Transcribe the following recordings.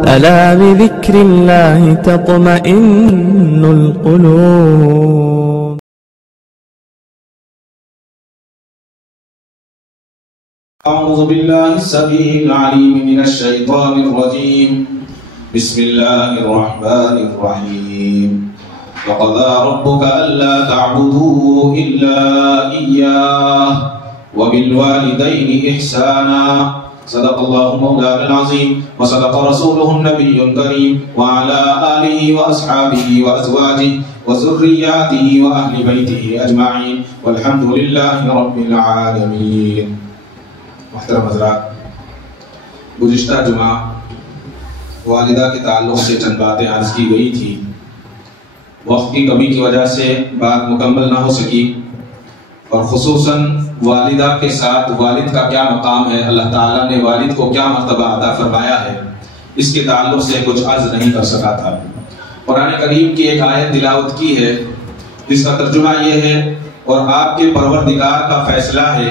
ألا بذكر الله تطمئن القلوب. أعوذ بالله السميع العليم من الشيطان الرجيم. بسم الله الرحمن الرحيم. وقضى ربك ألا تعبدوا إلا إياه وبالوالدين إحسانا. صدق الله مولانا العظيم وصدق رسوله النبي الكريم وعلى آله وأصحابه وأزواجه وذرياته وأهل بيته أجمعين والحمد لله رب العالمين. محترم حضرات، گزشتہ جمعہ والدہ کے تعلق سے چند باتیں عرض کی گئی تھی. وقت کی کمی کی وجہ سے بات مکمل نہ ہو سکی، اور خصوصاً والدہ کے ساتھ والد کا کیا مقام ہے، اللہ تعالیٰ نے والد کو کیا مرتبہ عطا فرمایا ہے، اس کے تعلق سے کچھ عرض نہیں کر سکا تھا. قرآن کریم کی ایک آیت تلاوت کی ہے جس کا ترجمہ یہ ہے: اور آپ کے پروردگار کا فیصلہ ہے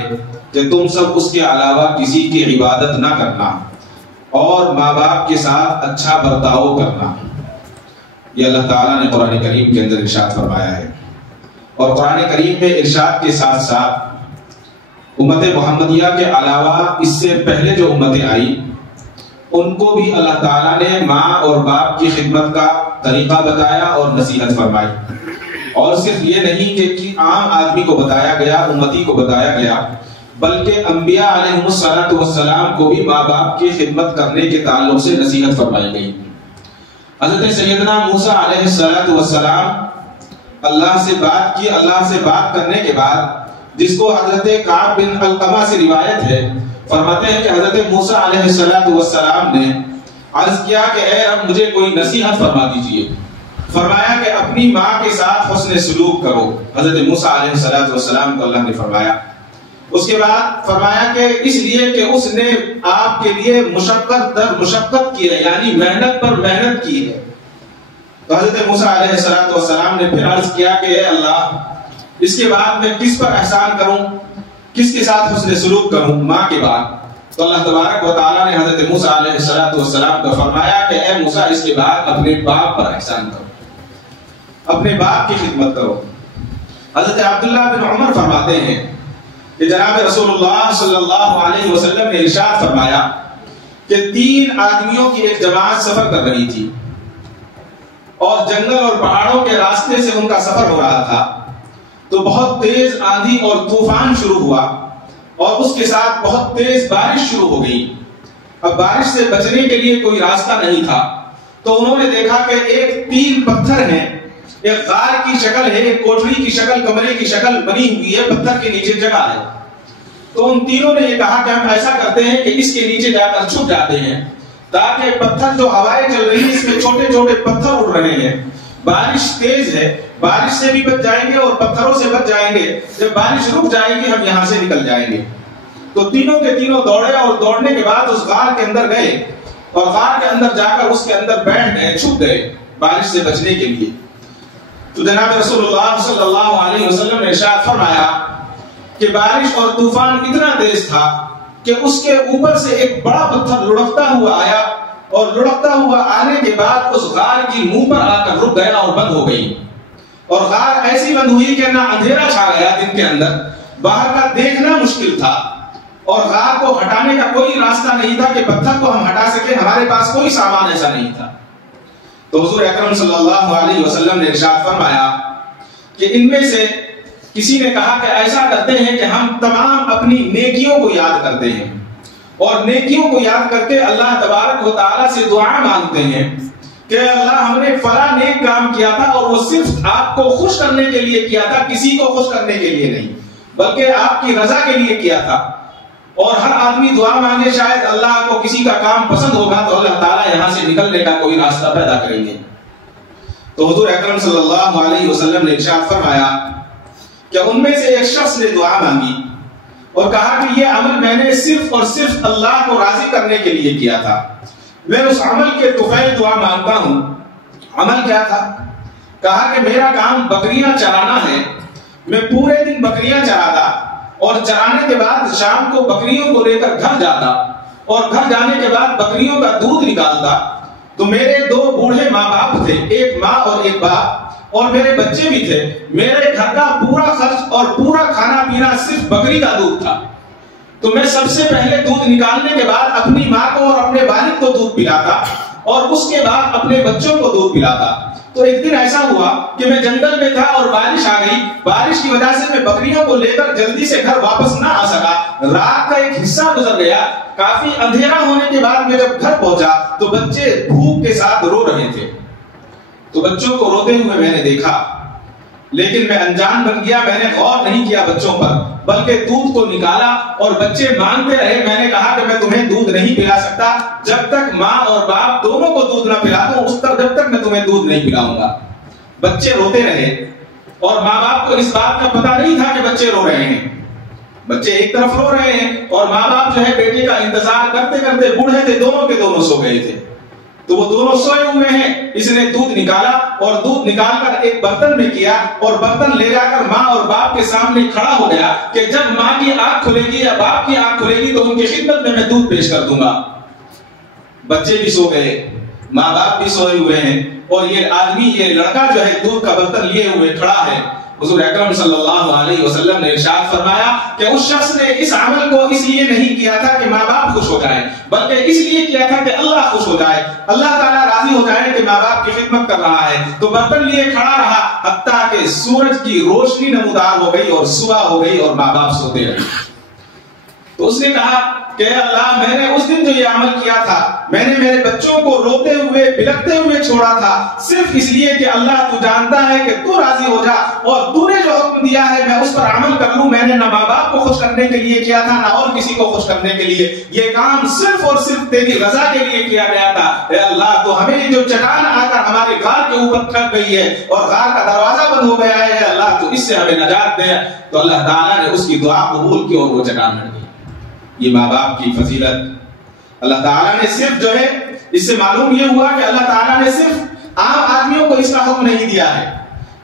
کہ تم سب اس کے علاوہ کسی کی عبادت نہ کرنا اور ماں باپ کے ساتھ اچھا برتاؤ کرنا. یہ اللہ تعالیٰ نے قرآن کریم کے اندر ارشاد فرمایا ہے. اور قرآن کریم میں ارشاد کے ساتھ ساتھ امت محمدیہ کے علاوہ اس سے پہلے جو امتیں آئی ان کو بھی اللہ تعالیٰ نے ماں اور باپ کی خدمت کا طریقہ بتایا اور نصیحت فرمائی. اور صرف یہ نہیں کہ عام آدمی کو بتایا گیا، امتی کو بتایا گیا، بلکہ انبیاء علیہ السلام کو بھی ماں باپ کی خدمت کرنے کے تعلق سے نصیحت فرمائی گئی. حضرت سیدنا موسیٰ علیہ السلام اللہ سے بات کی. اللہ سے بات کرنے کے بعد، جس کو حضرت کعب بن علقمہ سے روایت ہے، فرماتے ہیں کہ حضرت موسیٰ علیہ السلام نے عرض کیا کہ اے رب مجھے کوئی نصیحت فرما دیجئے. فرمایا کہ اپنی ماں کے ساتھ حسن سلوک کرو. حضرت موسیٰ علیہ السلام کو اللہ نے فرمایا. اس کے بعد فرمایا کہ اس لیے کہ اس نے آپ کے لیے مشقت در مشقت کی ہے، یعنی محنت پر محنت کی ہے. تو حضرت موسیٰ علیہ السلام نے پھر عرض کیا کہ اے اللہ، اس کے بعد میں کس پر احسان کروں، کس کے ساتھ حسن سلوک کروں ماں کے بعد؟ تو اللہ تبارک و تعالیٰ نے حضرت موسیٰ علیہ السلام کو فرمایا کہ اے موسیٰ، اس کے بعد اپنے باپ پر احسان کرو، اپنے باپ کی خدمت کرو. حضرت عبداللہ بن عمر فرماتے ہیں کہ جناب رسول اللہ صلی اللہ علیہ وسلم نے ارشاد فرمایا کہ 3 آدمیوں کی ایک جماعت سفر کر رہی تھی، اور جنگل اور پہاڑوں کے راستے سے ان کا سفر ہو رہا تھا. تو بہت تیز آندھی اور طوفان شروع ہوا، اور اس کے ساتھ بہت تیز بارش شروع ہو گئی. اب بارش سے بچنے کے لیے کوئی راستہ نہیں تھا. تو انہوں نے دیکھا کہ ایک 3 پتھر ہیں، ایک غار کی شکل ہے، ایک کوٹھڑی کی شکل، کمرے کی شکل بنی ہوئی ہے، پتھر کے نیچے جگہ ہے. تو ان تینوں نے یہ کہا کہ ہم ایسا کرتے ہیں کہ اس کے نیچے جا کر چھپ جاتے ہیں، تاکہ پتھر جو ہوائیں چل رہی ہیں اس میں چھوٹے چھوٹے پتھر اڑ رہے ہیں، بارش تیز ہے، بارش سے بھی بچ جائیں گے اور پتھروں سے بچ جائیں گے. جب بارش رک جائے گی ہم یہاں سے نکل جائیں گے. تو تینوں کے تینوں دوڑے، اور دوڑنے کے بعد اس غار کے اندر گئے، اور غار کے اندر جا کر اس کے اندر بیٹھ گئے، چھپ گئے بارش سے بچنے کے لیے. تو جناب رسول اللہ صلی اللہ علیہ وسلم نے ارشاد فرمایا کہ بارش اور طوفان اتنا تیز تھا کہ اس کے اوپر سے ایک بڑا پتھر لڑکتا ہوا آیا، اور لڑکتا ہوا آنے کے بعد اس غار کی منہ پر آ کر رک گیا اور بند ہو گئی. اور غار ایسی بند ہوئی کہ نہ اندھیرا چھا گیا دن کے اندر، باہر کا دیکھنا مشکل تھا، اور غار کو ہٹانے کا کوئی راستہ نہیں تھا کہ پتھر کو ہم ہٹا سکیں. ہمارے پاس کوئی سامان ایسا نہیں تھا. تو حضور اکرم صلی اللہ علیہ وسلم نے ارشاد فرمایا کہ ان میں سے کسی نے کہا کہ ایسا کرتے ہیں کہ ہم تمام اپنی نیکیوں کو یاد کرتے ہیں، اور نیکیوں کو یاد کر کے اللہ تبارک و تعالیٰ سے دعا مانگتے ہیں کہ اللہ ہم نے فلاں نیک کام کیا تھا، اور وہ صرف آپ کو خوش کرنے کے لیے کیا تھا، کسی کو خوش کرنے کے لیے نہیں، بلکہ آپ کی رضا کے لیے کیا تھا. اور ہر آدمی دعا مانگے، شاید اللہ کو کسی کا کام پسند ہوگا تو اللہ تعالیٰ یہاں سے نکلنے کا کوئی راستہ پیدا کریں گے. تو حضور اکرم صلی اللہ علیہ وسلم نے ارشاد فرمایا کہ ان میں سے ایک شخص نے دعا مانگی اور کہا کہ یہ عمل میں نے صرف اور صرف اللہ کو راضی کرنے کے لیے کیا تھا، میں اس عمل کے طفیل دعا مانگتا ہوں. عمل کیا تھا؟ کہا کہ میرا کام بکریاں چرانا ہے، میں پورے دن بکریاں چراتا، اور چرانے کے بعد شام کو بکریوں کو لے کر گھر جاتا، اور گھر جانے کے بعد بکریوں کا دودھ نکالتا، تو میرے 2 بوڑھے ماں باپ تھے، ایک ماں اور ایک باپ، اور میرے بچے بھی تھے۔ میرے گھر کا پورا خرچ اور پورا کھانا پینا صرف بکری کا دودھ تھا۔ تو میں سب سے پہلے دودھ نکالنے کے بعد اپنی ماں کو اور اپنے والد کو دودھ پلاتا اور اس کے بعد اپنے بچوں کو دودھ پلاتا۔ تو ایک دن ایسا ہوا کہ میں جنگل میں تھا اور بارش آ گئی۔ بارش کی وجہ سے میں بکریوں کو لے کر جلدی سے گھر واپس نہ آ سکا۔ رات کا ایک حصہ گزر گیا۔ کافی اندھیرا ہونے کے بعد میں جب گھر پہنچا تو بچے بھوک کے ساتھ رو رہے تھے۔ تو بچوں کو روتے ہوئے میں نے دیکھا، لیکن میں انجان بن گیا، میں نے غور نہیں کیا بچوں پر، بلکہ دودھ کو نکالا اور بچے مانگتے رہے۔ میں نے کہا کہ میں تمہیں دودھ نہیں پلا سکتا جب تک ماں اور باپ دونوں کو دودھ نہ پلا دوں، جب تک میں تمہیں دودھ نہیں پلاؤں گا۔ بچے روتے رہے اور ماں باپ کو اس بات کا پتہ نہیں تھا کہ بچے رو رہے ہیں۔ بچے ایک طرف رو رہے ہیں اور ماں باپ جو ہے بیٹے کا انتظار کرتے کرتے بوڑھے تھے، دونوں کے دونوں سو گئے تھے۔ تو وہ دونوں سوئے ہوئے ہیں۔ اس نے دودھ نکالا اور دودھ نکال کر ایک برتن میں کیا اور برتن لے جا کر ماں اور باپ کے سامنے کھڑا ہو گیا کہ جب ماں کی آنکھ کھلے گی یا باپ کی آنکھ کھلے گی تو ان کی خدمت میں دودھ پیش کر دوں گا۔ بچے بھی سو گئے، ماں باپ بھی سوئے ہوئے ہیں، اور یہ آدمی، یہ لڑکا جو ہے دودھ کا برتن لیے ہوئے کھڑا ہے۔ حضور اکرم صلی اللہ علیہ وسلم نے ارشاد فرمایا کہ اس شخص نے اس عمل کو اس لیے نہیں کیا تھا کہ ماں باپ خوش ہو جائیں، بلکہ اس لیے کیا تھا کہ اللہ خوش ہو جائے، اللہ تعالیٰ راضی ہو جائے کہ ماں باپ کی خدمت کر رہا ہے۔ تو برتن لیے کھڑا رہا حتیٰ کہ سورج کی روشنی نمودار ہو گئی اور صبح ہو گئی اور ماں باپ سوتے رہے۔ تو اس نے کہا کہ اللہ، میں نے اس دن جو یہ عمل کیا تھا، میں نے میرے بچوں کو روتے ہوئے بلکتے ہوئے چھوڑا تھا صرف اس لیے کہ اللہ تو جانتا ہے کہ تو راضی ہو جا، اور تو نے جو حکم دیا ہے میں اس پر عمل کر لوں۔ میں نے نہ ماں باپ کو خوش کرنے کے لیے کیا تھا، نہ اور کسی کو خوش کرنے کے لیے، یہ کام صرف اور صرف تیری رضا کے لیے کیا گیا تھا۔ اے اللہ، تو ہمیں جو چٹان آ کر ہمارے غار کے اوپر کھڑ گئی ہے اور غار کا دروازہ بند ہو گیا ہے، اے اللہ تو اس سے ہمیں نجات دے۔ تو اللہ تعالیٰ نے اس کی دعا قبول کی اور وہ چٹان ہٹ گئی۔ یہ ماں باپ کی فضیلت اللہ تعالیٰ نے صرف جو ہے، اس سے معلوم یہ ہوا کہ اللہ تعالیٰ نے صرف عام آدمیوں کو اس کا حکم نہیں دیا ہے،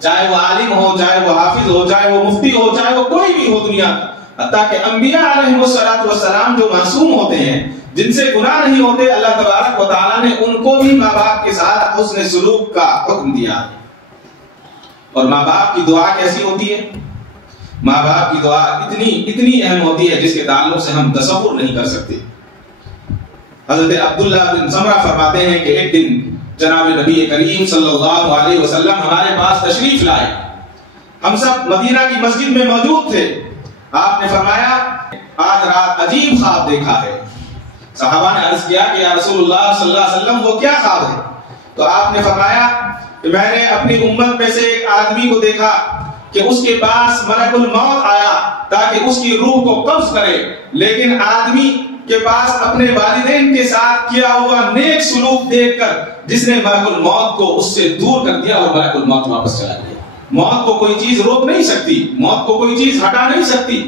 چاہے وہ عالم ہو، چاہے وہ حافظ ہو، چاہے وہ مفتی ہو، چاہے وہ کوئی بھی ہو دنیا، حتیٰ کہ انبیاء علیہ السلام جو معصوم ہوتے ہیں، جن سے گناہ نہیں ہوتے، اللہ تبارک و تعالیٰ نے ان کو بھی ماں باپ کے ساتھ حسن سلوک کا حکم دیا ہے۔ اور ماں باپ کی دعا کیسی ہوتی ہے؟ ماں باپ کی دعا اتنی اہم ہوتی ہے جس کے تعلق سے ہم تصور نہیں کر سکتے۔ حضرت عبداللہ بن زمرہ فرماتے ہیں کہ ایک دن جناب نبی کریم صلی اللہ علیہ وسلم ہمارے پاس تشریف لائے، ہم سب مدینہ کی مسجد میں موجود تھے۔ آپ نے فرمایا آج رات عجیب خواب دیکھا ہے۔ صحابہ نے عرض کیا کہ یا رسول اللہ صلی اللہ علیہ وسلم وہ کیا خواب ہے؟ تو آپ نے فرمایا کہ میں نے اپنی امت میں سے ایک آدمی کو دیکھا کہ اس کے پاس ملک الموت آیا تاکہ اس کی روح کو قبض کرے، لیکن آدمی کے پاس اپنے والدین کے ساتھ کیا ہوا نیک سلوک دیکھ کر جس نے ملک الموت کو اس سے دور کر دیا اور ملک الموت واپس چلا گیا۔ موت کو کوئی چیز روک نہیں سکتی، موت کو کوئی چیز ہٹا نہیں سکتی،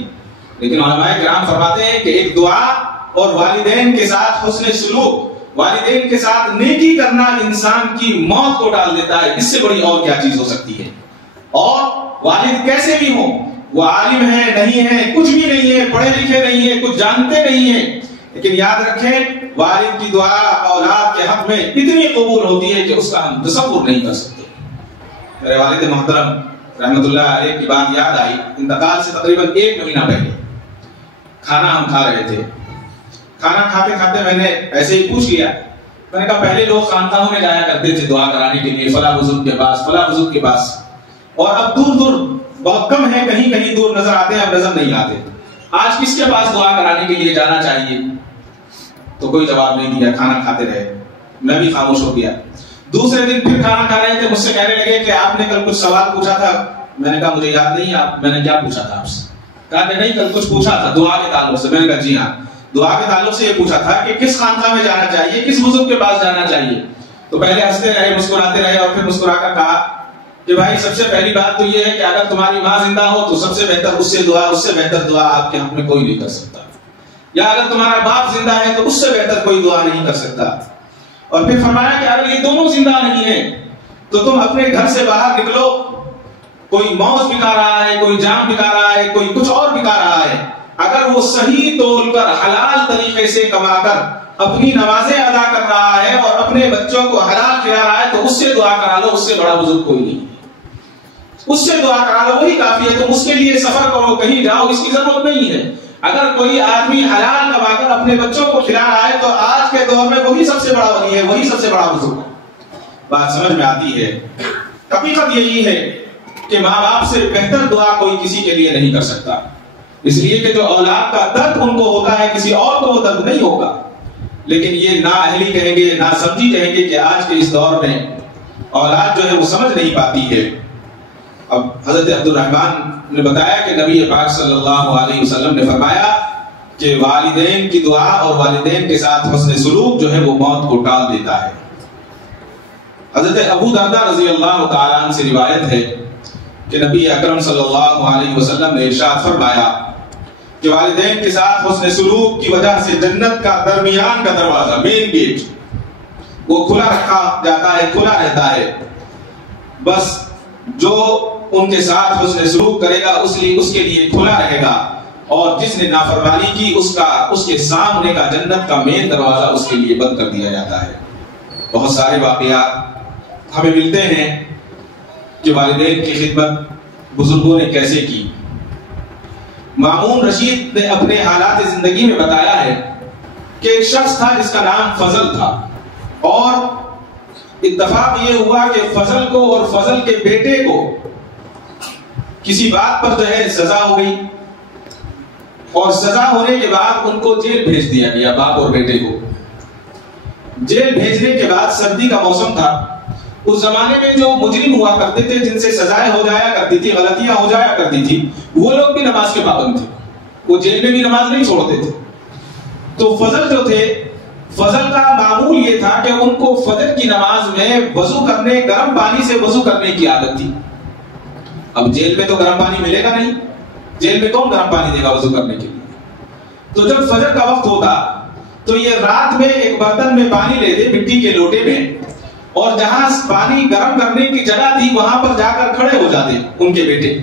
لیکن علماء کرام فرماتے ہیں کہ ایک دعا اور والدین کے ساتھ حسن سلوک، والدین کے ساتھ نیکی کرنا انسان کی موت کو ڈال دیتا ہے۔ اس سے بڑی اور کیا چیز ہو سکتی ہے؟ اور والد کیسے بھی ہوں، وہ عالم ہیں نہیں ہیں، کچھ بھی نہیں ہے، پڑھے لکھے نہیں ہیں، کچھ جانتے نہیں ہیں، لیکن یاد رکھیں والد کی دعا اولاد کے حق میں اتنی قبول ہوتی ہے کہ اس کا ہم تصور نہیں کر سکتے۔ میرے والد محترم رحمت اللہ علیہ کی بات یاد آئی، انتقال سے تقریباً 1 مہینہ پہلے کھانا ہم کھا رہے تھے، کھانا کھاتے کھاتے میں نے ایسے ہی پوچھ لیا، میں نے کہا پہلے لوگ خانقاہوں میں جایا کرتے تھے دعا کرانے کے لیے، فلاں بزرگ کے پاس، فلاں بزرگ کے پاس، اور اب دور دور بہت کم ہے، کہیں کہیں دور نظر آتے ہیں، اب نظر نہیں آتے۔ آج کس کے پاس دعا کرانے کے لیے جانا چاہیے؟ تو کوئی جواب نہیں دیا، کھانا کھاتے رہے، میں بھی خاموش ہو گیا۔ دوسرے دن پھر کھانا کھا رہے تھے، مجھ سے کہنے لگے کہ آپ نے کل کچھ سوال پوچھا تھا۔ میں نے کہا مجھے یاد نہیں، میں نے کیا پوچھا تھا آپ سے؟ کہا کہ نہیں کل کچھ پوچھا تھا دعا کے تعلق سے۔ میں نے کہا جی ہاں، دعا کے تعلق سے یہ پوچھا تھا کہ کس خانقاہ میں جانا چاہیے، کس بزرگ کے پاس جانا چاہیے۔ تو پہلے ہنستے رہے، مسکراتے رہے، اور پھر مسکرا کر کہا کہ بھائی سب سے پہلی بات تو یہ ہے کہ اگر تمہاری ماں زندہ ہو تو سب سے بہتر اس سے دعا، اس سے بہتر دعا آپ کے حق میں کوئی نہیں کر سکتا، یا اگر تمہارا باپ زندہ ہے تو اس سے بہتر کوئی دعا نہیں کر سکتا۔ اور پھر فرمایا کہ اگر یہ دونوں زندہ نہیں ہیں تو تم اپنے گھر سے باہر نکلو، کوئی موز بکا رہا ہے، کوئی جام بکا رہا ہے، کوئی کچھ اور بکا رہا ہے، اگر وہ صحیح تول کر حلال طریقے سے کما کر اپنی نمازیں ادا کر رہا ہے اور اپنے بچوں کو حلال کھلا رہا ہے تو اس سے دعا کرا لو، اس سے بڑا بزرگ کوئی نہیں، اس سے دعا کرا لو، وہی کافی ہے۔ تم اس کے لیے سفر کرو، کہیں جاؤ، اس کی ضرورت نہیں ہے۔ اگر کوئی آدمی حلال کما کر اپنے بچوں کو کھلا رہا ہے تو آج کے دور میں وہی سب سے بڑا ولی ہے، وہی سب سے بڑا بزرگ ہے۔ بات سمجھ میں آتی ہے؟ حقیقت یہی ہے کہ ماں باپ سے بہتر دعا کوئی کسی کے لیے نہیں کر سکتا، اس لیے کہ جو اولاد کا درد ان کو ہوتا ہے کسی اور کو وہ درد نہیں ہوگا۔ لیکن یہ نااہلی کہیں گے، ناسمجھی کہیں گے کہ آج کے اس دور میں اولاد جو ہے وہ سمجھ نہیں پاتی ہے۔ اب حضرت عبد الرحمن نے بتایا کہ نبی پاک صلی اللہ علیہ وسلم نے فرمایا کہ والدین کی دعا اور والدین کے ساتھ حسن سلوک جو ہے وہ موت کو ٹال دیتا ہے۔ حضرت ابو درداء رضی اللہ تعالیٰ عنہ سے روایت ہے کہ نبی اکرم صلی اللہ علیہ وسلم نے ارشاد فرمایا کہ والدین کے ساتھ حسن سلوک کی وجہ سے جنت کا درمیان کا دروازہ، مین گیٹ، وہ کھلا رکھا جاتا ہے، کھلا رہتا ہے۔ بس جو ان کے ساتھ حسن سلوک کرے گا اس کے لیے کھلا رہے گا، اور جس نے نافرمانی کی اس کے سامنے کا جنت کا مین دروازہ اس کے لیے بند کر دیا جاتا ہے۔ بہت سارے واقعات ہمیں ملتے ہیں کہ والدین کی خدمت بزرگوں نے کیسے کی۔ مامون رشید نے اپنے حالات زندگی میں بتایا ہے کہ ایک شخص تھا جس کا نام فضل تھا، اور اتفاق یہ ہوا کہ فضل کو اور فضل کے بیٹے کو کسی بات پر جو ہے سزا ہو گئی، اور سزا ہونے کے بعد ان کو جیل بھیج دیا گیا، باپ اور بیٹے کو۔ جیل بھیجنے کے بعد سردی کا موسم تھا، اس زمانے میں جو مجرم ہوا کرتے تھے، جن سے سزائیں ہو جایا کرتی تھی، غلطیاں ہو جایا کرتی تھی، وہ لوگ بھی نماز کے پابند تھے، وہ جیل میں بھی نماز نہیں چھوڑتے تھے۔ تو فضل جو تھے، فضل کا معمول یہ تھا کہ ان کو فجر کی نماز میں وضو کرنے، گرم پانی سے وضو کرنے کی عادت تھی۔ اب جیل میں تو گرم پانی ملے گا نہیں، جیل میں کون گرم پانی دے گا وضو کرنے کے لیے؟ تو جب فجر کا وقت ہوتا تو یہ رات میں ایک برتن میں پانی لیتے، مٹی کے لوٹے میں، اور جہاں پانی گرم کرنے کی جگہ تھی وہاں پر جا کر کھڑے ہو جاتے ان کے بیٹے،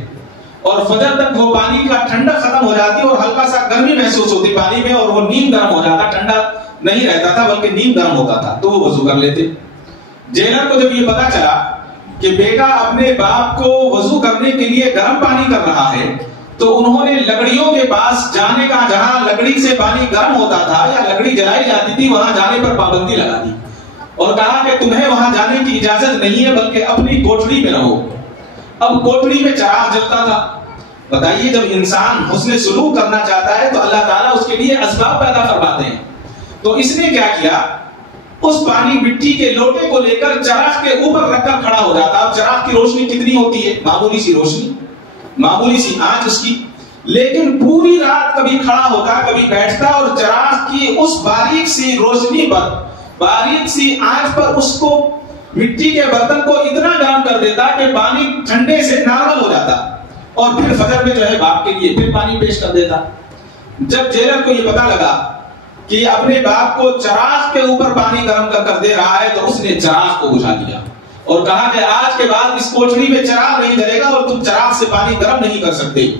اور فجر تک وہ پانی کا ٹھنڈا ختم ہو جاتی اور ہلکا سا گرمی محسوس ہوتی پانی میں، اور وہ نیم گرم ہو جاتا، ٹھنڈا نہیں رہتا تھا بلکہ نیم گرم ہوتا تھا، تو وہ وضو کر لیتے۔ جیلر کو جب یہ پتا چلا کہ بیٹا اپنے باپ کو وضو کرنے کے لیے گرم پانی کر رہا ہے، تو انہوں نے لکڑیوں کے پاس جانے کا، جہاں لکڑی سے پانی گرم ہوتا تھا یا لکڑی جلائی جاتی تھی، وہاں جانے پر پابندی لگا دی اور کہا کہ تمہیں وہاں جانے کی اجازت نہیں ہے، بلکہ اپنی کوٹھڑی میں رہو۔ اب کوٹھڑی میں چراغ جلتا تھا۔ بتائیے، جب انسان حسن سلوک کرنا چاہتا ہے تو اللہ تعالیٰ اس کے لیے اسباب پیدا فرماتے ہیں۔ تو اس نے کیا کیا، اس پانی مٹی کے لوٹے کو لے کر چراغ کے اوپر رکھ کر کھڑا ہو جاتا۔ اب چراغ کی روشنی کتنی ہوتی ہے؟ معمولی سی روشنی، معمولی سی آنچ اس کی، لیکن پوری رات کبھی کھڑا ہوتا، کبھی بیٹھتا، اور چراغ کی اس باریک سی روشنی پر، باریک سی آنچ پر اس کو، مٹی کے برتن کو اتنا گرم کر دیتا کہ پانی ٹھنڈے سے نارمل ہو جاتا، اور پھر فجر میں جو ہے باپ کے لیے پھر پانی پیش کر دیتا۔ جب جیلر کو یہ پتا لگا کہ اپنے باپ کو چراغ کے اوپر پانی گرم کر دے رہا ہے، تو اس نے چراغ کو بجھا دیا اور کہا کہ آج کے بعد اس کوٹھڑی میں چراغ نہیں جلے گا اور تم چراغ سے پانی گرم نہیں کر سکتے۔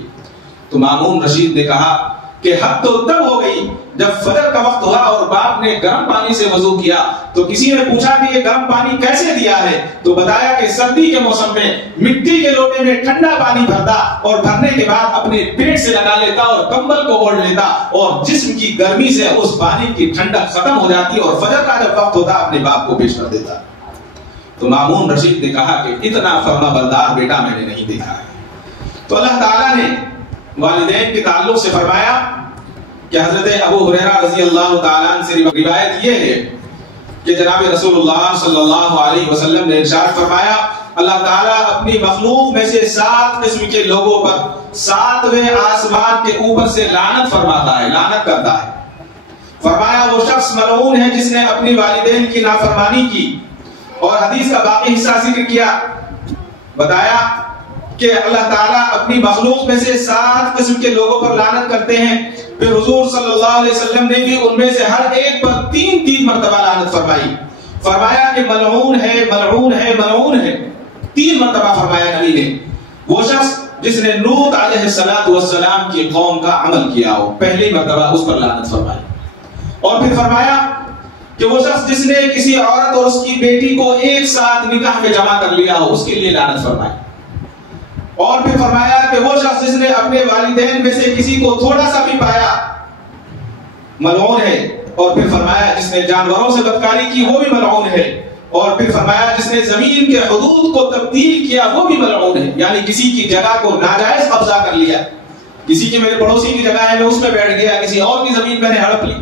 تو مامون رشید نے کہا کہ حد تو تب ہو گئی جب فجر کا وقت ہوا اور باپ نے گرم پانی سے وضو کیا، تو کسی نے پوچھا کہ یہ گرم پانی کیسے دیا ہے؟ تو بتایا کہ سردی کے موسم میں مٹی کے لوٹے میں ٹھنڈا پانی بھرتا اور بھرنے کے بعد اپنے پیٹ سے لگا لیتا اور کمبل کو اوڑھ لیتا، اور جسم کی گرمی سے اس پانی کی ٹھنڈک ختم ہو جاتی، اور فجر کا جب وقت ہوتا اپنے باپ کو پیش کر دیتا۔ تو مامون رشید نے کہا کہ اتنا فرما بردار بیٹا میں نے نہیں دیکھا ہے۔ تو اللہ تعالیٰ نے والدین کے تعلق سے فرمایا کہ حضرت ابو ہریرہ رضی اللہ تعالیٰ عنہ سے روایت یہ ہے کہ جناب رسول اللہ صلی اللہ علیہ وسلم نے ارشاد فرمایا، اللہ تعالیٰ اپنی مخلوق میں سے 7 قسم کے لوگوں پر 7ویں آسمان کے اوپر سے لعنت فرماتا ہے، لعنت کرتا ہے۔ فرمایا وہ شخص ملعون ہے جس نے اپنی والدین کی نافرمانی کی، اور حدیث کا باقی حصہ ذکر کیا، بتایا کہ اللہ تعالیٰ اپنی مخلوق میں سے 7 قسم کے لوگوں پر لعنت کرتے ہیں۔ پھر حضور صلی اللہ علیہ وسلم نے بھی ان میں سے ہر ایک پر 3 مرتبہ لعنت فرمائی۔ فرمایا کہ ملعون ہے، ملعون ہے، ملعون ہے، 3 مرتبہ فرمایا نبی نے۔ وہ شخص جس نے لوط علیہ السلام کی قوم کا عمل کیا ہو، پہلی مرتبہ اس پر لعنت فرمائی۔ اور پھر فرمایا کہ وہ شخص جس نے کسی عورت اور اس کی بیٹی کو ایک ساتھ نکاح میں جمع کر لیا ہو اس کے لیے لعنت فرمائی. اور پھر فرمایا کہ وہ شخص جس نے اپنے والدین میں سے کسی کو تھوڑا سا بھی پایا ملعون ہے. اور پھر فرمایا جس نے جانوروں سے بدکاری کی وہ بھی ملعون ہے. اور پھر فرمایا جس نے زمین کے حدود کو تبدیل کیا وہ بھی ملعون ہے. یعنی کسی کی جگہ کو ناجائز قبضہ کر لیا, کسی کی میرے پڑوسی کی جگہ ہے میں اس میں بیٹھ گیا, کسی اور کی زمین میں نے ہڑپ لی,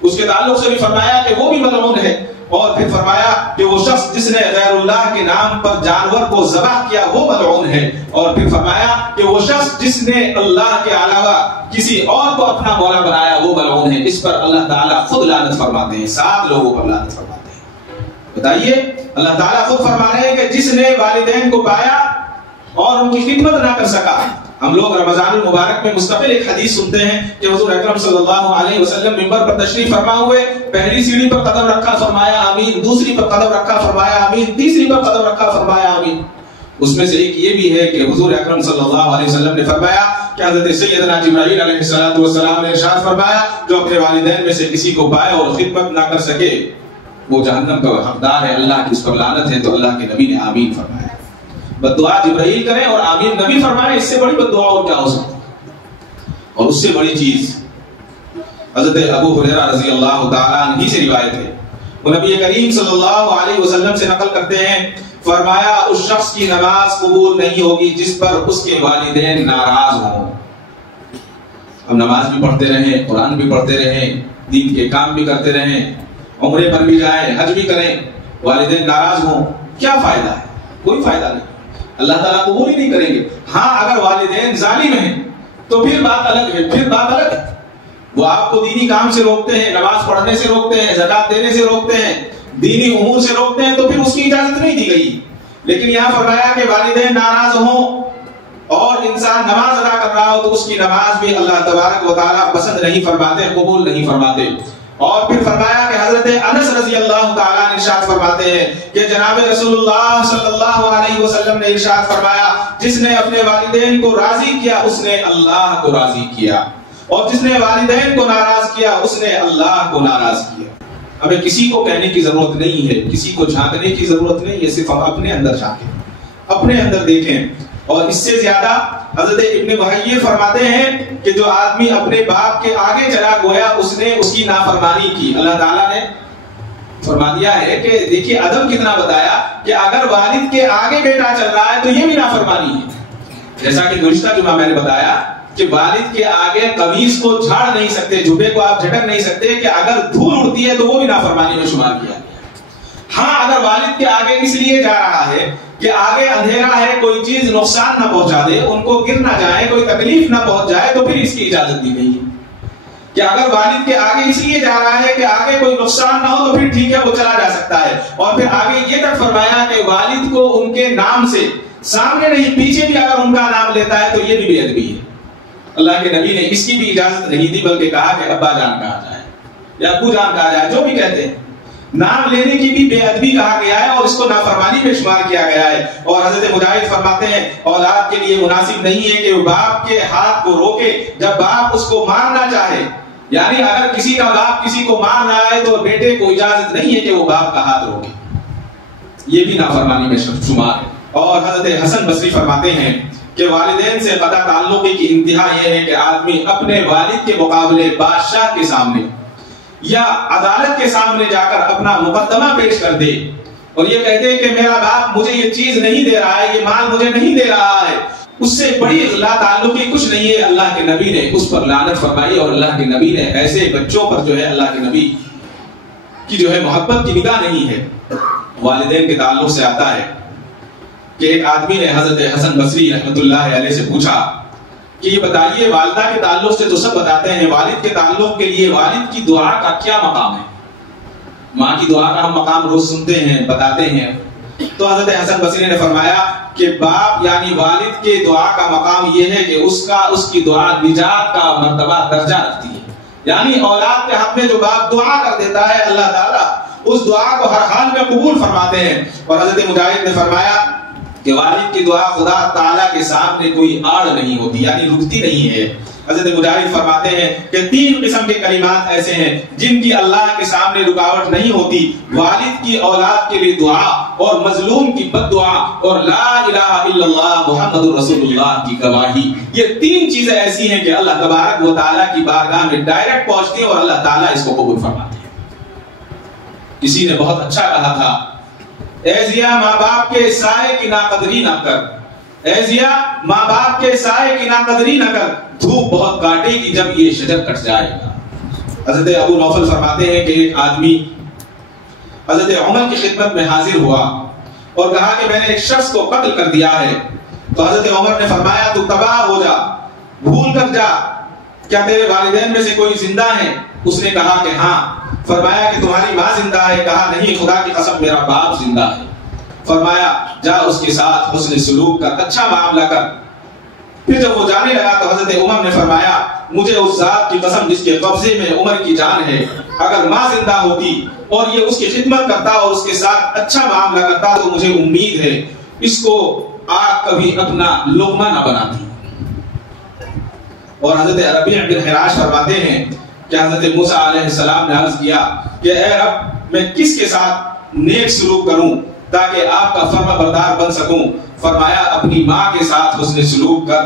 اس کے تعلق سے بھی فرمایا کہ وہ بھی ملعون ہے. اور پھر فرمایا کہ وہ شخص جس نے غیر اللہ کے نام پر جانور کو ذبح کیا وہ ملعون ہے. اور پھر فرمایا کہ وہ شخص جس نے اللہ کے علاوہ کسی اور کو اپنا مولا بنایا وہ ملعون ہے. اس پر اللہ تعالیٰ خود لعنت فرماتے ہیں, 7 لوگوں پر لعنت فرماتے ہیں. بتائیے, اللہ تعالیٰ خود فرما رہے ہیں کہ جس نے والدین کو پایا اور ان کی خدمت نہ کر سکا. ہم لوگ رمضان المبارک میں مستقل ایک حدیث سنتے ہیں کہ حضور اکرم صلی اللہ علیہ وسلم منبر پر تشریف فرما ہوئے, پہلی سیڑھی پر قدم رکھا فرمایا آمین, دوسری پر قدم رکھا فرمایا آمین, تیسری پر قدم رکھا فرمایا آمین. اس میں سے ایک یہ بھی ہے کہ حضور اکرم صلی اللہ علیہ وسلم نے فرمایا کہ حضرت سیدنا جبرائیل علیہ السلام نے ارشاد فرمایا جو اپنے والدین میں سے کسی کو پائے اور خدمت نہ کر سکے وہ جہنم کا حقدار ہے, اللہ کی اس پر لعنت ہے. تو اللہ کے نبی نے آمین فرمایا. بددعا جبرائیل کریں اور آمین نبی فرمائے, اس سے بڑی بددعا اور کیا ہو سکتی. اور اس سے بڑی چیز حضرت ابو ہریرہ رضی اللہ تعالیٰ عنہ سے روایت ہے, وہ نبی کریم صلی اللہ علیہ وسلم سے نقل کرتے ہیں, فرمایا اس شخص کی نماز قبول نہیں ہوگی جس پر اس کے والدین ناراض ہوں. ہم نماز بھی پڑھتے رہیں, قرآن بھی پڑھتے رہیں, دین کے کام بھی کرتے رہیں, عمرے پر بھی جائیں, حج بھی کریں, والدین ناراض ہوں, کیا فائدہ ہے؟ کوئی فائدہ نہیں, اللہ تعالیٰ قبول ہی نہیں کریں گے. ہاں اگر والدین ظالم ہیں تو پھر بات الگ ہے, پھر بات الگ ہے. وہ آپ کو دینی کام سے روکتے ہیں, نماز پڑھنے سے روکتے ہیں, زکات دینے سے روکتے ہیں, دینی امور سے روکتے ہیں, تو پھر اس کی اجازت نہیں دی گئی. لیکن یہاں فرمایا کہ والدین ناراض ہوں اور انسان نماز ادا کر رہا ہو تو اس کی نماز بھی اللہ تبارک و تعالیٰ پسند نہیں فرماتے, قبول نہیں فرماتے. اور پھر فرمایا کہ حضرت انس رضی اللہ تعالیٰ نے ارشاد فرماتے ہیں کہ جناب رسول اللہ صلی اللہ علیہ وسلم نے ارشاد فرمایا جس نے اپنے والدین کو راضی کیا اس نے اللہ کو راضی کیا, اور جس نے والدین کو ناراض کیا اس نے اللہ کو ناراض کیا. ہمیں کسی کو کہنے کی ضرورت نہیں ہے, کسی کو جھانکنے کی ضرورت نہیں ہے, صرف ہم اپنے اندر جھانکیں, اپنے اندر دیکھیں. اور اس سے زیادہ حضرت ابن محیی فرماتے ہیں کہ جو آدمی اپنے باپ کے آگے چلا گویا اس نے اس کی نافرمانی کی. اللہ تعالیٰ نے فرما دیا ہے کہ دیکھیے ادب کتنا بتایا کہ اگر والد کے آگے بیٹا چل رہا ہے تو یہ بھی نافرمانی ہے. جیسا کہ گزشتہ جمعہ میں نے بتایا کہ والد کے آگے قمیص کو جھاڑ نہیں سکتے, جبے کو آپ جھٹک نہیں سکتے, کہ اگر دھول اڑتی ہے تو وہ بھی نافرمانی میں شمار کیا گیا. ہاں اگر والد کے آگے اس لیے جا رہا ہے کہ آگے اندھیرا ہے, کوئی چیز نقصان نہ پہنچا دے, ان کو گر نہ جائے, کوئی تکلیف نہ پہنچ جائے, تو پھر اس کی اجازت دی گئی ہے. کہ اگر والد کے آگے اس لیے جا رہا ہے کہ آگے کوئی نقصان نہ ہو تو پھر ٹھیک ہے وہ چلا جا سکتا ہے. اور پھر آگے یہ تک فرمایا کہ والد کو ان کے نام سے سامنے نہیں پیچھے بھی اگر ان کا نام لیتا ہے تو یہ بھی بے ادبی ہے. اللہ کے نبی نے اس کی بھی اجازت نہیں دی, بلکہ کہا کہ ابا جان کہا جائے یا ابو جان کہا جائے, جو بھی کہتے ہیں. نام لینے کی بھی بے ادبی کہا گیا ہے اور اس کو نافرمانی میں شمار کیا گیا ہے. اور حضرت مجاہد فرماتے ہیں اولاد کے لیے مناسب نہیں ہے کہ وہ باپ کے ہاتھ کو روکے جب باپ اس کو مارنا چاہے. یعنی اگر کسی کا باپ کسی کو مار رہا ہے تو بیٹے کو اجازت نہیں ہے کہ وہ باپ کا ہاتھ روکے, یہ بھی نافرمانی میں شمار ہے. اور حضرت حسن بصری فرماتے ہیں کہ والدین سے قطع تعلقی کی انتہا یہ ہے کہ آدمی اپنے والد کے مقابلے بادشاہ کے سامنے یا عدالت کے سامنے جا کر اپنا مقدمہ پیش کر دے اور یہ کہتے ہیں کہ میرا باپ مجھے یہ چیز نہیں دے رہا ہے, یہ مال مجھے نہیں دے رہا ہے. اس سے بڑی لا تعلقی کچھ نہیں ہے. اللہ کے نبی نے اس پر لعنت فرمائی اور اللہ کے نبی نے ایسے بچوں پر جو ہے اللہ کے نبی کی جو ہے محبت کی نگاہ نہیں ہے. والدین کے تعلق سے آتا ہے کہ ایک آدمی نے حضرت حسن بصری رحمۃ اللہ علیہ سے پوچھا کہ یہ بتائیے والدہ کے تعلق سے تو سب بتاتے ہیں, والد کے تعلق کے لیے والد کی دعا کا کیا مقام ہے؟ ماں کی دعا کا ہم مقام روز سنتے ہیں, بتاتے ہیں. تو حضرت حسن بصری نے فرمایا کہ باپ یعنی والد کے دعا کا مقام یہ ہے کہ اس کی دعا نجات کا مرتبہ درجہ رکھتی ہے. یعنی اولاد کے حق میں جو باپ دعا کر دیتا ہے اللہ تعالیٰ اس دعا کو ہر حال میں قبول فرماتے ہیں. اور حضرت مجاہد نے فرمایا کہ والد کی دعا خدا تعالیٰ کے سامنے کوئی آڑ نہیں ہوتی, یعنی رکتی نہیں ہے. حضرت مجاہد فرماتے ہیں کہ 3 قسم کے کلمات ایسے ہیں جن کی اللہ کے سامنے رکاوٹ نہیں ہوتی: والد کی اولاد کے لیے دعا، اور مظلوم کی بد دعا، اور لا الہ الا اللہ محمد رسول اللہ کی گواہی۔ یہ 3 چیزیں ایسی ہیں کہ اللہ تبارک و تعالیٰ کی بارگاہ میں ڈائریکٹ پہنچتی ہیں اور اللہ تعالیٰ اس کو قبول فرماتے ہیں۔ کسی نے بہت اچھا کہا تھا، اے ضیا ماں باپ کے سائے کی ناقدری نہ کر، اے ضیا ماں باپ کے سائے کی ناقدری نہ کر، دھوپ بہت کاٹے گی جب یہ شجر کٹ جائے گا۔ حضرت ابو نوفل فرماتے ہیں کہ ایک آدمی حضرت عمر کی خدمت میں حاضر ہوا اور کہا کہ میں نے ایک شخص کو قتل کر دیا ہے۔ تو حضرت عمر نے فرمایا تو تباہ ہو جا، بھول کر جا، کیا تیرے والدین میں سے کوئی زندہ ہے؟ اس نے کہا کہ ہاں۔ فرمایا کہ تمہاری ماں زندہ ہے؟ کہا نہیں، خدا کی قسم میرا باپ زندہ ہے۔ فرمایا جا اس کے ساتھ حسن سلوک کر، اچھا معاملہ کر۔ پھر جب وہ جانے لگا تو حضرت عمر نے فرمایا مجھے اس ذات کی قسم جس کے قبضے میں عمر کی جان ہے، اگر ماں زندہ ہوتی اور یہ اس کی خدمت کرتا اور اس کے ساتھ اچھا معاملہ کرتا تو مجھے امید ہے اس کو آگ کبھی اپنا لقمہ نہ بناتی۔ اور حضرت ربیع بن حراش فرماتے ہیں کہ حضرت موسیٰ علیہ السلام نے عرض کیا کہ اے رب میں کس کے ساتھ نیک سلوک کروں تاکہ آپ کا فرما بردار بن سکوں؟ فرمایا اپنی ماں کے ساتھ حسن سلوک کر۔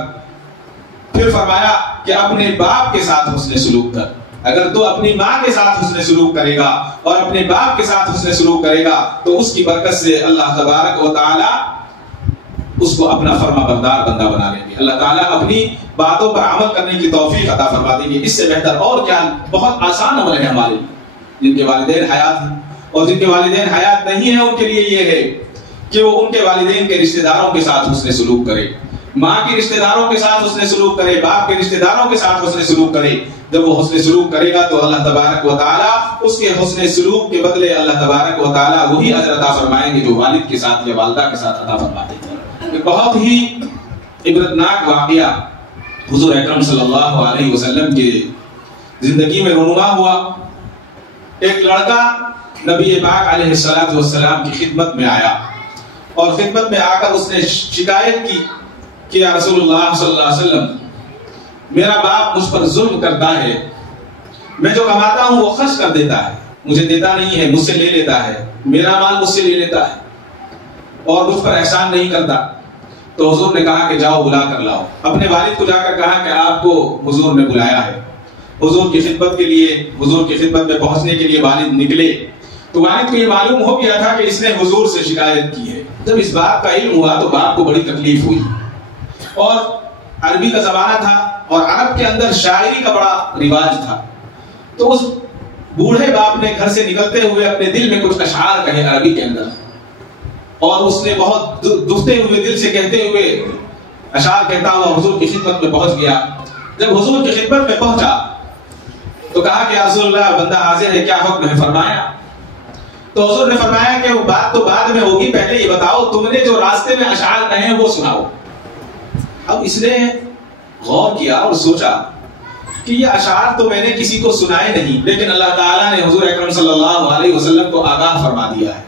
پھر فرمایا کہ اپنے باپ کے ساتھ حسن سلوک کر۔ اگر تو اپنی ماں کے ساتھ حسن سلوک کرے گا اور اپنے باپ کے ساتھ حسن سلوک کرے گا تو اس کی برکت سے اللہ تبارک و تعالی اس کو اپنا فرما بردار بندہ بنا لیں گے۔ اللہ تعالیٰ اپنی باتوں پر عمل کرنے کی توفیق عطا فرما دیں گے۔ اس سے بہتر اور کیا؟ بہت آسان عمل ہے ہمارے لیے۔ جن کے والدین حیات ہیں اور جن کے والدین حیات نہیں ہیں ان کے لیے یہ ہے کہ وہ ان کے والدین کے رشتہ داروں کے ساتھ حسن سلوک کرے، ماں کے رشتہ داروں کے ساتھ حسن سلوک کرے، باپ کے رشتہ داروں کے ساتھ حسن سلوک کرے۔ جب وہ حسن سلوک کرے گا تو اللہ تبارک و تعالیٰ اس کے حسن سلوک کے بدلے اللہ تبارک و تعالیٰ وہی اجر عطا فرمائیں گے جو والد کے ساتھ یا والدہ کے ساتھ عطا فرماتے ہیں۔ ایک بہت ہی عبرتناک واقعہ حضور اکرم صلی اللہ علیہ وسلم کے زندگی میں رونما ہوا۔ ایک لڑکا نبی پاک علیہ السلام کی خدمت میں آیا اور خدمت میں آ کر اس نے شکایت کی کہ یا رسول اللہ صلی اللہ علیہ وسلم میرا باپ مجھ پر ظلم کرتا ہے، میں جو کماتا ہوں وہ خرچ کر دیتا ہے، مجھے دیتا نہیں ہے، مجھ سے لے لیتا ہے، میرا مال مجھ سے لے لیتا ہے اور مجھ پر احسان نہیں کرتا۔ تو حضور نے کہا کہ جاؤ بلا کر لاؤ۔ اپنے والد کو جا کر کہا کہ آپ کو حضور نے بلایا ہے۔ حضور کی خدمت کے لیے، حضور کی خدمت میں پہنچنے کے لیے والد نکلے تو والد کو یہ معلوم ہو گیا تھا کہ اس نے حضور سے شکایت کی ہے۔ جب اس بات کا علم ہوا تو باپ کو بڑی تکلیف ہوئی، اور عربی کا زمانہ تھا اور عرب کے اندر شاعری کا بڑا رواج تھا۔ تو اس بوڑھے باپ نے گھر سے نکلتے ہوئے اپنے دل میں کچھ اشعار کہے عربی کے اندر، اور اس نے بہت دکھتے ہوئے دل سے کہتے ہوئے اشعار کہتا ہوا حضور کی خدمت میں پہنچ گیا۔ جب حضور کی خدمت میں پہنچا تو کہا کہ رسول اللہ بندہ حاضر ہے، کیا حکم ہے؟ فرمایا۔ تو حضور نے فرمایا کہ وہ بات تو بعد میں ہوگی، پہلے یہ بتاؤ تم نے جو راستے میں اشعار کہے ہیں وہ سناؤ۔ اب اس نے غور کیا اور سوچا کہ یہ اشعار تو میں نے کسی کو سنائے نہیں، لیکن اللہ تعالیٰ نے حضور اکرم صلی اللہ علیہ وسلم کو آگاہ فرما دیا ہے۔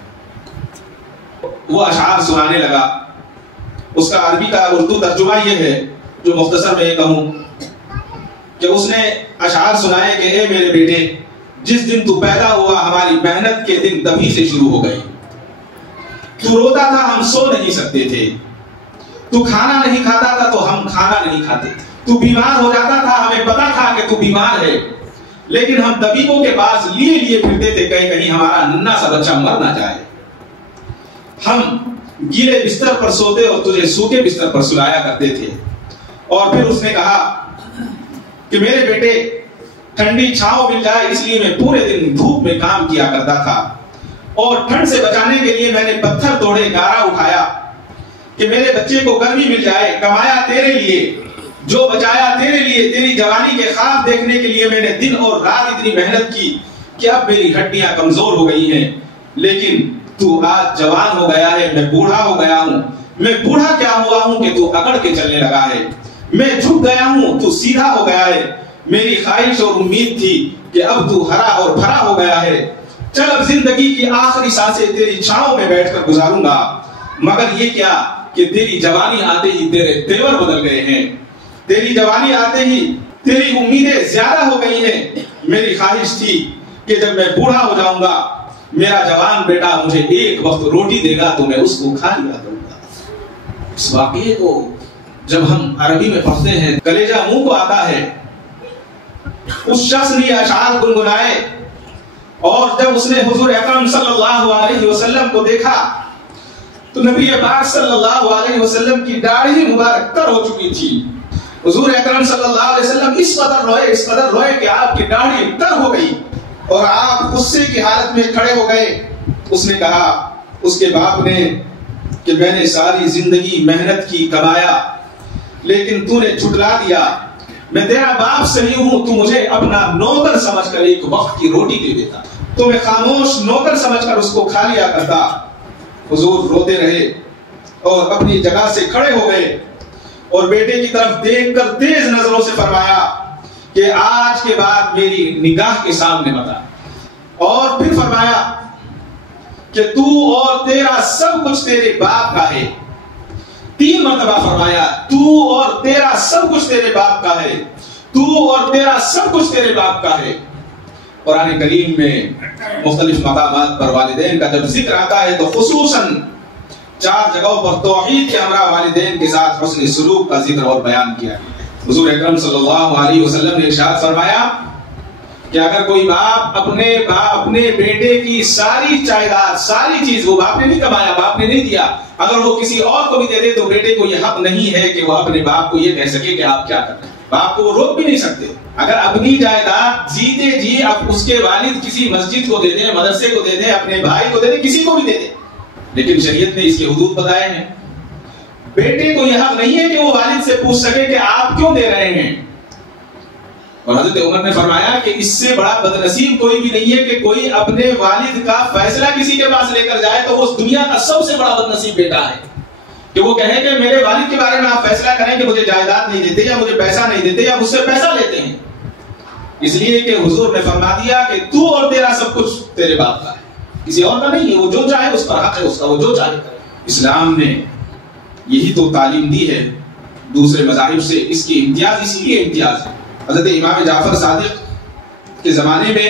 وہ اشعار سنانے لگا۔ اس کا عربی کا اردو ترجمہ یہ ہے جو مختصر میں یہ کہوں کہ اس نے اشعار سنائے کہ اے میرے بیٹے، جس دن تو پیدا ہوا ہماری محنت کے دن تبھی سے شروع ہو گئے۔ تو روتا تھا ہم سو نہیں سکتے تھے، تو کھانا نہیں کھاتا تھا تو ہم کھانا نہیں کھاتے، تو بیمار ہو جاتا تھا ہمیں پتا تھا کہ تو بیمار ہے، لیکن ہم طبیبوں کے پاس لیے پھرتے تھے کہیں ہمارا ننھا سا بچہ مر نہ جائے۔ ہم گیلے بستر پر سوتے اور تجھے سوکھے بستر پر سلایا کرتے تھے۔ اور پھر اس نے کہا کہ میرے بیٹے ٹھنڈی چھاؤں مل جائے اس لیے میں پورے دن دھوپ میں کام کیا کرتا تھا، اور ٹھنڈ سے بچانے کے لیے میں نے پتھر توڑے، گارا اٹھایا کہ میرے بچے کو گرمی مل جائے۔ کمایا تیرے لیے، جو بچایا تیرے لیے، تیری جوانی کے خواب دیکھنے کے لیے میں نے دن اور رات اتنی محنت کی کہ اب میری ہڈیاں کمزور ہو گئی ہیں، لیکن تو آج جوان ہو گیا ہے، میں بوڑھا ہو گیا ہوں۔ میں بوڑھا کیا ہوا ہوں کہ تو اکڑ کے چلنے لگا ہے، میں جھک گیا ہوں تو سیدھا ہو گیا ہے۔ میری خواہش اور امید تھی کہ اب تو ہرا اور بھرا ہو گیا ہے، چل اب زندگی کی آخری سانسیں تیری چھاؤں میں بیٹھ کر گزاروں گا، مگر یہ کیا کہ تیری جوانی آتے ہی تیرے تیور بدل گئے ہیں، تیری جوانی آتے ہی تیری امیدیں زیادہ ہو گئی ہیں، میری خواہش تھی کہ جب میں بوڑھا ہو جاؤں گا میرا جوان بیٹا مجھے ایک وقت روٹی دے گا تو میں اس کو کھا لیا کروں گا۔ اس واقعے کو جب ہم عربی میں پڑھتے ہیں کلیجہ منہ کو آتا ہے۔ اس شخص نے اشعار گنگنائے اور جب اس نے حضور اکرم صلی اللہ علیہ وسلم کو دیکھا تو نبی پاک صلی اللہ علیہ وسلم کی داڑھی مبارک تر ہو چکی تھی۔ حضور اکرم صلی اللہ علیہ وسلم اس قدر روئے کہ آپ کی داڑھی تر ہو گئی اور آپ غصے کی حالت میں کھڑے ہو گئے۔ اس نے کہا اس کے باپ نے کہ میں نے ساری زندگی محنت کی کمایا لیکن تو نے جھٹلا دیا، میں تیرا باپ صحیح ہوں، تو مجھے اپنا نوکر سمجھ کر ایک وقت کی روٹی دے دیتا تو میں خاموش نوکر سمجھ کر اس کو کھا لیا کرتا۔ حضور روتے رہے اور اپنی جگہ سے کھڑے ہو گئے اور بیٹے کی طرف دیکھ کر تیز نظروں سے فرمایا کہ آج کے بعد میری نگاہ کے سامنے بتا، اور پھر فرمایا کہ تو اور تیرا سب کچھ تیرے باپ کا ہے۔ 3 مرتبہ فرمایا تو اور تیرا سب کچھ تیرے باپ کا ہے، تو اور تیرا سب کچھ تیرے باپ کا ہے۔ قرآن کریم میں مختلف مقامات پر والدین کا جب ذکر آتا ہے تو خصوصاً 4 جگہوں پر توحید کے ہمراہ والدین کے ساتھ حسن سلوک کا ذکر اور بیان کیا ہے۔ حضور اکرم صلی اللہ علیہ وسلم نے ارشاد فرمایا کہ اگر کوئی باپ اپنے بیٹے کی ساری جائیداد، ساری چیز، وہ باپ نے نہیں کمایا، باپ نے نہیں دیا، اگر وہ کسی اور کو بھی دے دے تو بیٹے کو یہ حق نہیں ہے کہ وہ اپنے باپ کو یہ کہہ سکے کہ آپ کیا کرتے ہیں۔ باپ کو وہ روک بھی نہیں سکتے۔ اگر اپنی جائیداد جیتے جی اب اس کے والد کسی مسجد کو دے دیں، مدرسے کو دے دیں، اپنے بھائی کو دے دیں، کسی کو بھی دے دیں، لیکن شریعت نے اس کے حدود بتائے ہیں۔ بیٹے کو یہ حق نہیں ہے کہ وہ والد سے پوچھ سکے کہ آپ کیوں دے رہے ہیں۔ اور حضرت عمر نے فرمایا کہ اس سے بڑا بدنصیب کوئی بھی نہیں ہے کہ کوئی اپنے والد کا فیصلہ کسی کے پاس لے کر جائے تو وہ اس دنیا کا سب سے بڑا بدنصیب بیٹا ہے کہ وہ کہے کہ میرے والد کے بارے میں آپ فیصلہ کریں کہ مجھے جائیداد نہیں دیتے یا مجھے پیسہ نہیں دیتے یا مجھ سے پیسہ لیتے ہیں، اس لیے کہ حضور نے فرما دیا کہ تو اور تیرا سب کچھ تیرے باپ کا ہے، کسی اور کا نہیں ہے، وہ جو چاہے اس پر حق ہے اس کا، وہ جو چاہے کرے۔ اسلام نے یہی تو تعلیم دی ہے، دوسرے مذاہب سے اس کی امتیاز اسی لیے امتیاز ہے۔ حضرت امام جعفر صادق کے زمانے میں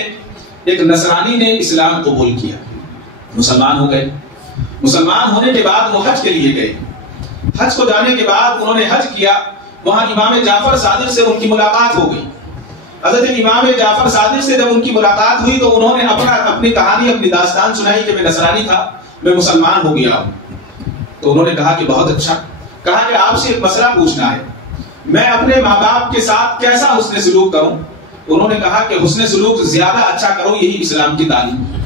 ایک نصرانی نے اسلام قبول کیا، مسلمان ہو گئے۔ مسلمان ہونے کے بعد وہ حج کے لیے گئے۔ حج کو جانے کے بعد انہوں نے حج کیا، وہاں امام جعفر صادق سے ان کی ملاقات ہو گئی۔ حضرت امام جعفر صادق سے جب ان کی ملاقات ہوئی تو انہوں نے اپنی کہانی، اپنی داستان سنائی کہ میں نصرانی تھا، میں مسلمان ہو گیا ہوں۔ تو انہوں نے کہا کہ بہت اچھا، کہا کہ آپ سے ایک مسئلہ پوچھنا ہے، میں اپنے ماں باپ کے ساتھ کیسا حسن سلوک کروں؟ انہوں نے کہا کہ حسن سلوک زیادہ اچھا کرو، یہی اسلام کی تعلیم ہے۔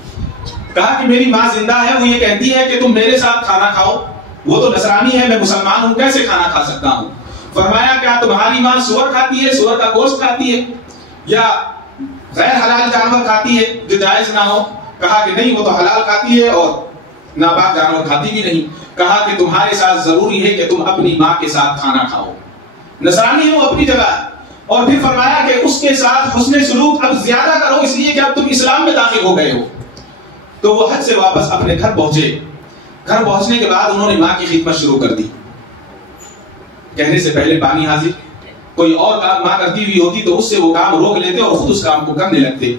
کہا کہ میری ماں زندہ ہے، وہ یہ کہتی ہے کہ تم میرے ساتھ کھانا کھاؤ، وہ تو نصرانی ہے، میں مسلمان ہوں، کیسے کھانا کھا سکتا ہوں؟ فرمایا کیا تمہاری ماں سور کھاتی ہے، سور کا گوشت کھاتی ہے، یا غیر حلال جانور کھاتی ہے جو جائز نہ ہو؟ کہا کہ نہیں، وہ تو حلال کھاتی ہے اور ناپاک جانور کھاتی بھی نہیں۔ کہا کہ تمہارے ساتھ ضروری ہے کہ تم اپنی ماں کے ساتھ کھانا کھاؤ۔ نصرانی ہے وہ اپنی جگہ ہے، اور پھر فرمایا کہ اس کے ساتھ حسن سلوک اب زیادہ کرو، اس لیے کہ اب تم اسلام میں داخل ہو گئے ہو۔ تو وہ حج سے واپس اپنے گھر پہنچے۔ گھر پہنچنے کے بعد انہوں نے ماں کی خدمت شروع کر دی۔ کہنے سے پہلے پانی حاضر، کوئی اور کام ماں کرتی ہوئی ہوتی تو اس سے وہ کام روک لیتے اور خود اس کام کو کرنے لگتے۔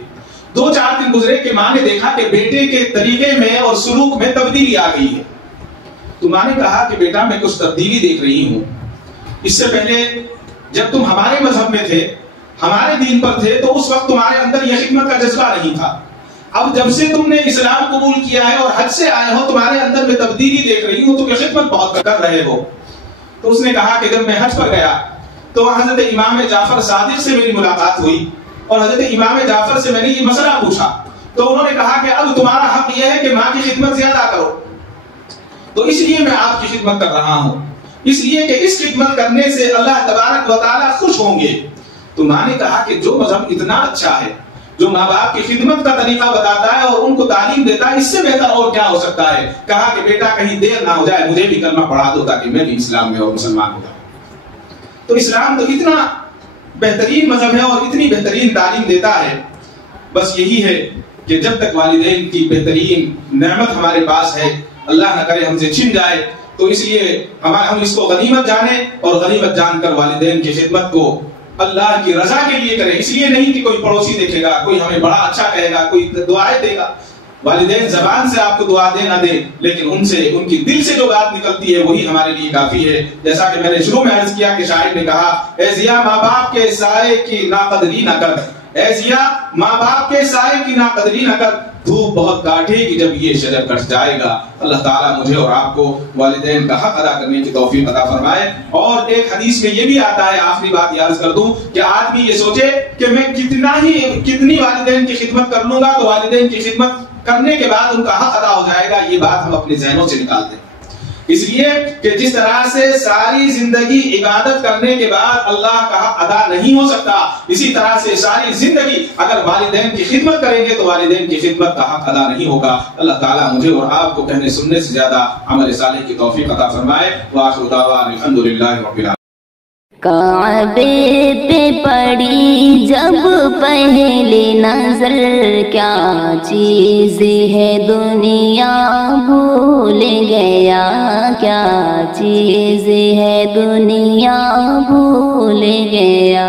2-4 دن گزرے کہ ماں نے دیکھا کہ بیٹے کے طریقے میں اور سلوک میں تبدیلی آ گئی ہے۔ تو ماں نے کہا کہ بیٹا میں کچھ تبدیلی دیکھ رہی ہوں، اس سے پہلے جب تم ہمارے مذہب میں تھے، ہمارے دین پر تھے، تو اس وقت تمہارے اندر یہ خدمت کا جذبہ نہیں تھا۔ اب جب سے تم نے اسلام قبول کیا ہے اور حج سے آئے ہو، تمہارے اندر میں تبدیلی دیکھ رہی ہوں، تم یہ خدمت بہت کر رہے ہو۔ تو اس نے کہا کہ جب میں حج پر گیا تو حضرت امام جعفر صادق سے میری ملاقات ہوئی اور حضرت امام جعفر سے میں نے یہ مسئلہ پوچھا، تو انہوں نے کہا کہ اب تمہارا حق یہ ہے کہ ماں کی خدمت زیادہ کرو، تو اس لیے میں آپ کی خدمت کر رہا ہوں، اس لیے کہ اس خدمت کرنے سے اللہ تبارک و تعالیٰ خوش ہوں گے۔ تو ماں نے کہا کہ جو مذہب اتنا اچھا ہے، جو ماں باپ کی خدمت کا طریقہ بتاتا ہے اور ان کو تعلیم دیتا ہے، اس سے بہتر اور کیا ہو سکتا ہے؟ کہا کہ بیٹا کہیں دیر نہ ہو جائے، مجھے بھی کلمہ پڑھا دو تاکہ میں بھی اسلام میں اور مسلمان ہو جاؤں۔ تو اسلام تو اتنا بہترین مذہب ہے اور اتنی بہترین تعلیم دیتا ہے، بس یہی ہے کہ جب تک والدین کی بہترین نعمت ہمارے پاس ہے، اللہ نہ کرے ہم سے چھن جائے، تو اس لیے ہم اس کو غنیمت جانیں اور غنیمت جان کر والدین کی خدمت کو اللہ کی رضا کے لیے کریں، اس لیے نہیں کہ کوئی پڑوسی دیکھے گا، کوئی ہمیں بڑا اچھا کہے گا، کوئی دعائیں دے گا۔ والدین زبان سے آپ کو دعا دے نہ دے، لیکن ان سے، ان کی دل سے جو بات نکلتی ہے وہی ہمارے لیے کافی ہے۔ جیسا کہ میں نے شروع میں عرض کیا کہ شاعر نے کہا، اے ضیا ماں باپ کے سائے کی ناقدری نہ کر، اے ضیا ماں باپ کے سائے کی ناقدری نہ کر، دھوپ بہت کاٹے گی جب یہ شجر کٹ جائے گا۔ اللہ تعالیٰ مجھے اور آپ کو والدین کا حق ادا کرنے کی توفیق عطا فرمائے۔ اور ایک حدیث میں یہ بھی آتا ہے، آخری بات یاد کر دوں، کہ آدمی یہ سوچے کہ میں کتنی والدین کی خدمت کر لوں گا تو والدین کی خدمت کرنے کے بعد ان کا حق ادا ہو جائے گا، یہ بات ہم اپنے ذہنوں سے نکال دیں۔ اس لیے کہ جس طرح سے ساری زندگی عبادت کرنے کے بعد اللہ کا حق ادا نہیں ہو سکتا، اسی طرح سے ساری زندگی اگر والدین کی خدمت کریں گے تو والدین کی خدمت کا حق ادا نہیں ہوگا۔ اللہ تعالیٰ مجھے اور آپ کو کہنے سننے سے زیادہ عمل صالح کی توفیق عطا فرمائے۔ وآخر دعوانا الحمدللہ رب العالمین۔ کعبے پہ پڑی جب پہلی نظر، کیا چیز ہے دنیا بھول گیا، کیا چیز ہے دنیا بھول گیا۔